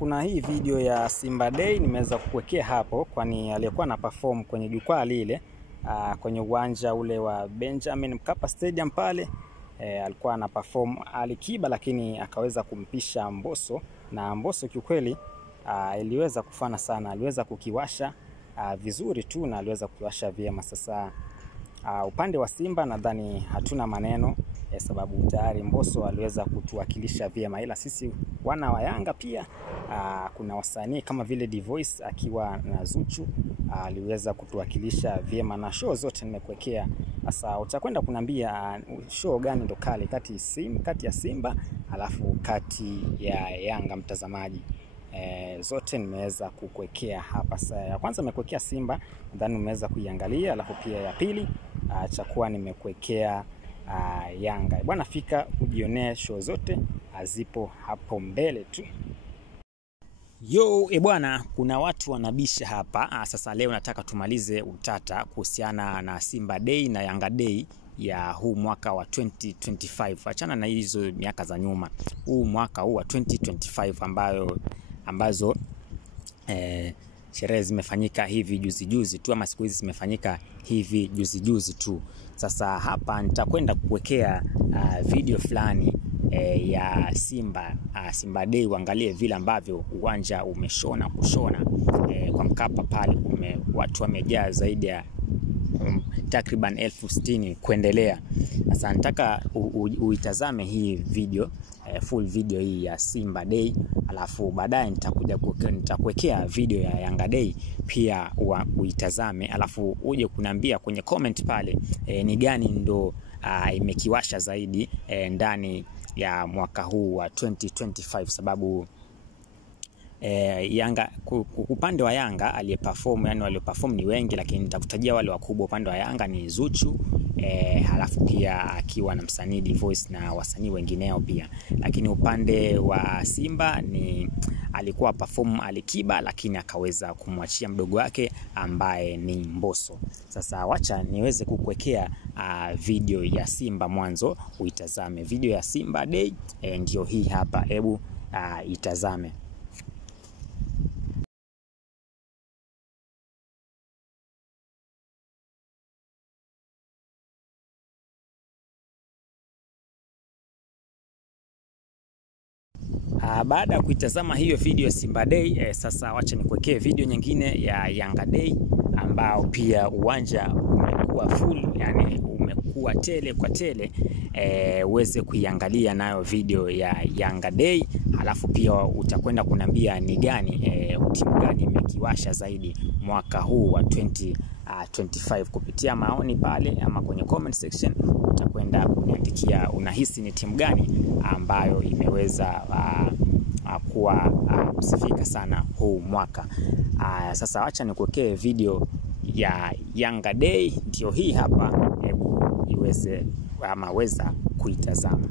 kuna hii video ya Simba Day nimeweza kuwekea hapo, kwani aliyekuwa na perform kwenye jukwaa lile kwenye uwanja ule wa Benjamin Mkapa Stadium pale, alikuwa na perform Ali Kiba, lakini akaweza kumpisha Mbosso, na Mbosso kiukweli iliweza kufana sana, aliweza kukiwasha vizuri tu na aliweza kukiwasha vyema. Sasa upande wa Simba nadhani hatuna maneno, sababu tayari Mbosso aliweza kutuwakilisha vyema, ila sisi wana wa Yanga pia kuna wasanii kama vile Divoice akiwa na Zuchu aliweza kutuwakilisha vyema, na show zote nimekuwekea. Sasa utakwenda kuniambia show gani ndo kali kati ya Simba alafu kati ya Yanga mtazamaji. Zote nimeweza kukuwekea hapa. Sasa ya kwanza nimekuwekea Simba, nadhani umeweza kuiangalia, alafu pia ya pili chakuwa nimekuwekea Yanga. Bwana, fika ujionee show zote, zipo hapo mbele tu. Yo bwana, kuna watu wanabisha hapa. Sasa leo nataka tumalize utata kuhusiana na Simba Day na Yanga Day ya huu mwaka wa 2025. Achana na hizo miaka za nyuma. Huu mwaka huu wa 2025 ambazo sherehe zimefanyika hivi juzi tu, ama siku hizi zimefanyika hivi juzi tu. Sasa hapa nitakwenda kuwekea video fulani ya Simba Day, uangalie vile ambavyo uwanja umeshona kwa Mkapa pale, watu wamejaa zaidi ya takriban 60,000 kuendelea. Sasa nataka uitazame hii video, full video hii ya Simba Day, alafu baadaye nitakuwekea video ya Yanga Day pia uitazame, alafu uje kuniambia kwenye comment pale ni gani ndo imekiwasha zaidi ndani ya mwaka huu wa 2025, sababu Yanga, upande wa Yanga aliyeperform, yani walioperform ni wengi, lakini nitakutajia wale wakubwa. Upande wa Yanga ni Zuchu, halafu pia akiwa na msanii Divoice na wasanii wengineo pia. Lakini upande wa Simba alikuwa perform Ali Kiba, lakini akaweza kumwachia mdogo wake ambaye ni Mbosso. Sasa wacha niweze kukuwekea video ya Simba mwanzo uitazame. Video ya Simba Day ndio hii hapa, hebu itazame. Baada ya kuitazama hiyo video ya Simba Day, sasa wacha nikuwekee video nyingine ya Yanga Day, ambao pia uwanja umekuwa full, yani umekuwa tele kwa tele. Uweze kuiangalia nayo video ya Yanga Day, halafu pia utakwenda kuniambia ni gani timu gani imekiwasha zaidi mwaka huu wa 2025 kupitia maoni pale, ama kwenye comment section utakwenda kuniandikia unahisi ni timu gani ambayo imeweza kuwa kusifika sana huu mwaka. Sasa acha nikuwekee video ya Yanga Day, ndio hii hapa, hebu iweze weza kuitazama.